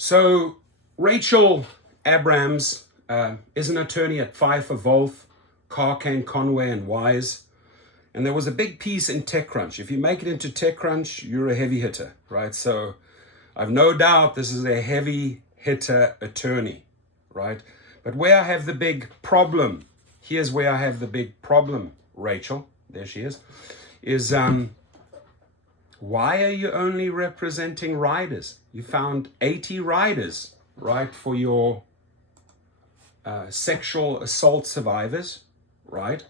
So Rachel Abrams is an attorney at Pfeiffer, Carr, Kane, Conway, and Wise. And there was a big piece in TechCrunch. If you make it into TechCrunch, you're a heavy hitter, right? So I've no doubt this is a heavy hitter attorney, right? But where I have the big problem, here's where I have the big problem, Rachel, there she is why are you only representing riders? You found 80 riders, right, for your sexual assault survivors, right?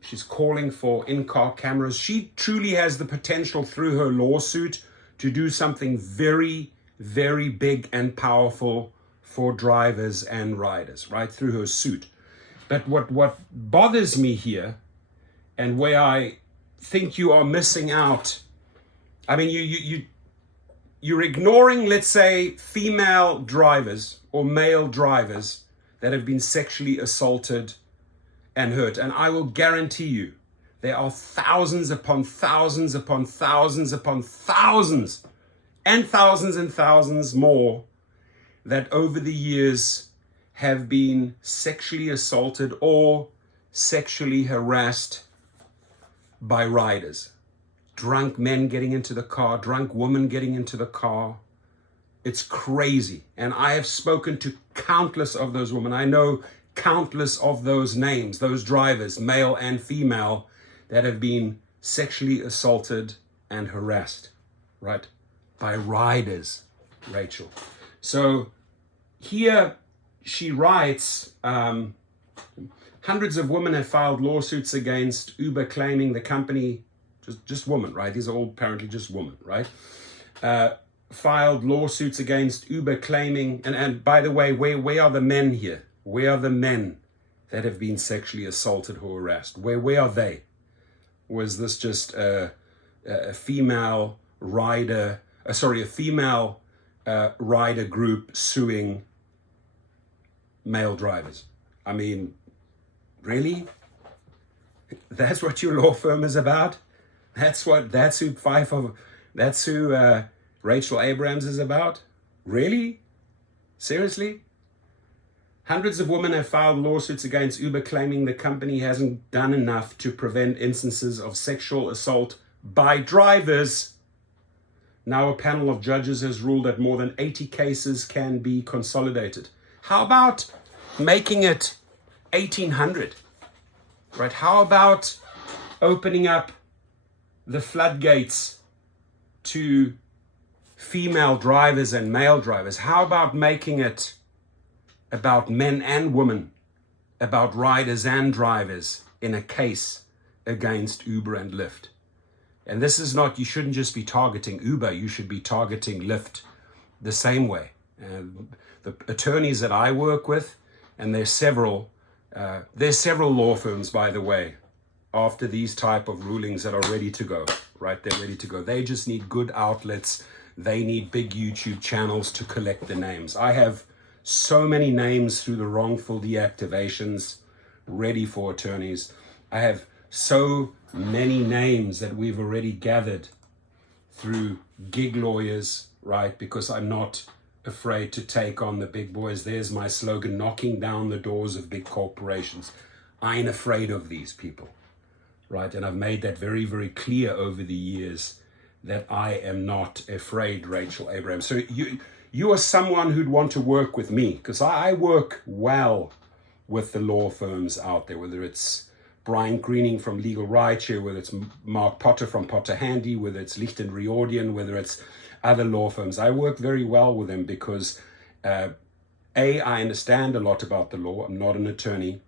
She's calling for in-car cameras. She truly has the potential through her lawsuit to do something very, very big and powerful for drivers and riders, right, through her suit. But what bothers me here, and where I think you are missing out, I mean, you're ignoring, let's say, female drivers or male drivers that have been sexually assaulted and hurt. And I will guarantee you, there are thousands upon thousands upon thousands upon thousands and thousands more that over the years have been sexually assaulted or sexually harassed by riders. Drunk men getting into the car, drunk women getting into the car. It's crazy. And I have spoken to countless of those women. I know countless of those names, those drivers, male and female, that have been sexually assaulted and harassed, right, by riders, Rachel. So here she writes, hundreds of women have filed lawsuits against Uber, claiming the company, just women, right? These are all apparently just women, right? Filed lawsuits against Uber, claiming, and by the way, where are the men here? Where are the men that have been sexually assaulted or harassed? Where are they? Was this just a female rider, a female rider group suing male drivers? I mean, really? That's what your law firm is about? That's who Pfeiffer, that's who Rachel Abrams is about? Really? Seriously? Hundreds of women have filed lawsuits against Uber, claiming the company hasn't done enough to prevent instances of sexual assault by drivers. Now a panel of judges has ruled that more than 80 cases can be consolidated. How about making it 1,800? Right? How about opening up the floodgates to female drivers and male drivers? How about making it about men and women, about riders and drivers in a case against Uber and Lyft? And this is not, you shouldn't just be targeting Uber, you should be targeting Lyft the same way. The attorneys that I work with, and there's several law firms, by the way, after these type of rulings that are ready to go, right? They're ready to go. They just need good outlets. They need big YouTube channels to collect the names. I have so many names through the wrongful deactivations ready for attorneys. I have so many names that we've already gathered through gig lawyers, right? Because I'm not afraid to take on the big boys. There's my slogan, knocking down the doors of big corporations. I ain't afraid of these people, right? And I've made that very, very clear over the years that I am not afraid, Rachel Abrams. So you are someone who'd want to work with me, because I work well with the law firms out there, whether it's Brian Greening from Legal Rideshare, whether it's Mark Potter from Potter Handy, whether it's Licht and Riordan, whether it's other law firms. I work very well with them because I understand a lot about the law. I'm not an attorney,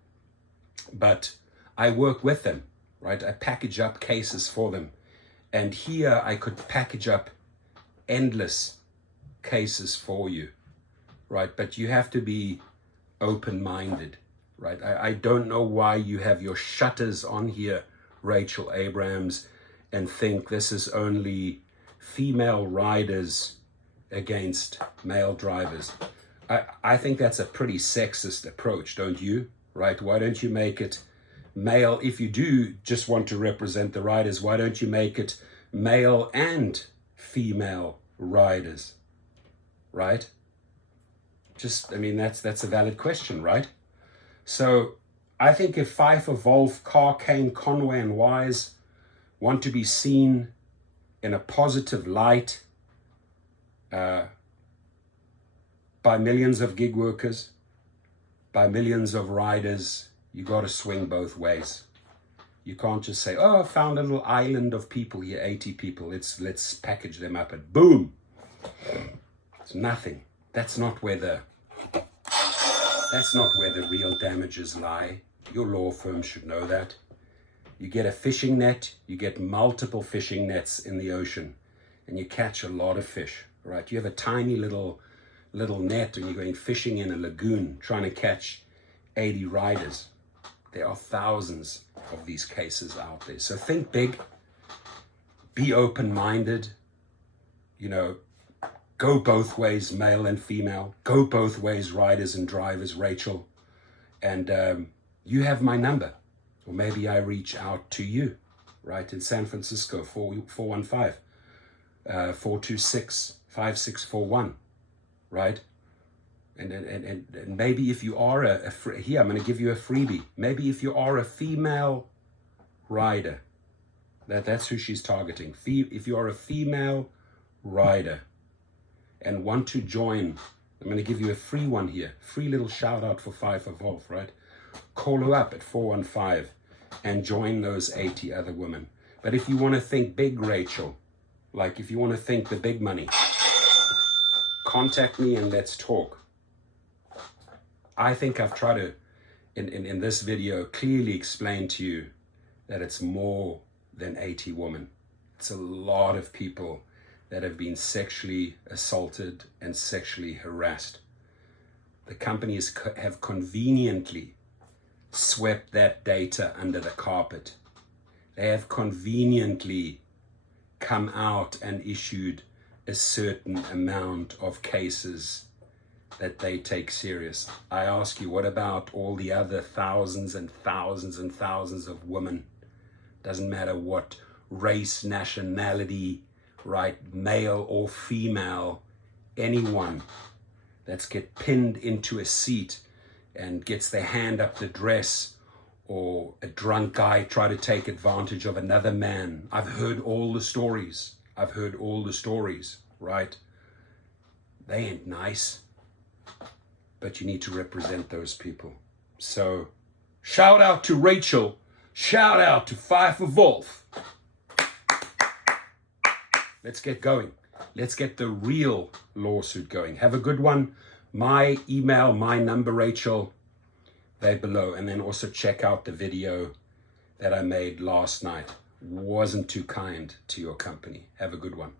but I work with them, right? I package up cases for them. And here I could package up endless cases for you, right? But you have to be open-minded, right? I don't know why you have your shutters on here, Rachel Abrams, and think this is only female riders against male drivers. I think that's a pretty sexist approach, don't you? Right? Why don't you make it male? If you do just want to represent the riders, why don't you make it male and female riders? right? I mean, that's a valid question, right? So I think if Pfeiffer, Wolf, Carr, Kane, Conway, and Wise want to be seen in a positive light by millions of gig workers, by millions of riders, you got to swing both ways. You can't just say, oh, I found a little island of people here, 80 people. Let's package them up and boom. It's nothing. That's not where the real damages lie. Your law firm should know that. You get a fishing net, you get multiple fishing nets in the ocean, and you catch a lot of fish, right? You have a tiny little net and you're going fishing in a lagoon trying to catch 80 riders. There are thousands of these cases out there. So think big, be open-minded, go both ways, male and female, go both ways, riders and drivers, Rachel. And you have my number, or maybe I reach out to you, right, in San Francisco, 415-426-5641, right? And maybe if you are here, I'm going to give you a freebie. Maybe if you are a female rider, that's who she's targeting. If you are a female rider and want to join, I'm going to give you a free one here. Free little shout out for Pfeiffer Wolf, right? Call her up at 415 and join those 80 other women. But if you want to think big, Rachel, like if you want to think the big money, contact me and let's talk. I think I've tried to, in this video, clearly explain to you that it's more than 80 women. It's a lot of people that have been sexually assaulted and sexually harassed. The companies have conveniently swept that data under the carpet. They have conveniently come out and issued a certain amount of cases that they take serious. I ask you, what about all the other thousands and thousands and thousands of women? Doesn't matter what race, nationality, right, male or female, anyone that's get pinned into a seat and gets their hand up the dress, or a drunk guy try to take advantage of another man. I've heard all the stories, right? They ain't nice, but you need to represent those people. So shout out to Rachel, shout out to Pfeiffer Wolf. Let's get going. Let's get the real lawsuit going. Have a good one. My email, my number, Rachel, they're below. And then also check out the video that I made last night. Wasn't too kind to your company. Have a good one.